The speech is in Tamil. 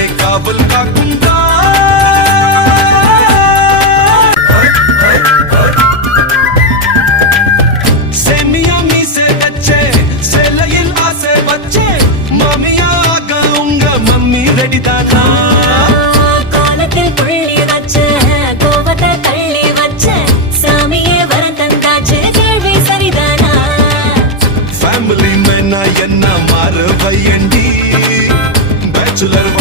உன்னை காவல் காக்கும் சேமியா மீசை வச்சே சேலையில் ஆசை வச்சே மாமியாக உங்க மம்மி ரெடி தானா காலத்தில் புள்ளி வச்ச கோவத்தை தள்ளி வச்ச சாமியே வர தந்தாச்சு கேள்வி சரிதானா ஃபேமிலி மேனா என்ன மாறு பையண்டி பேச்சுலர்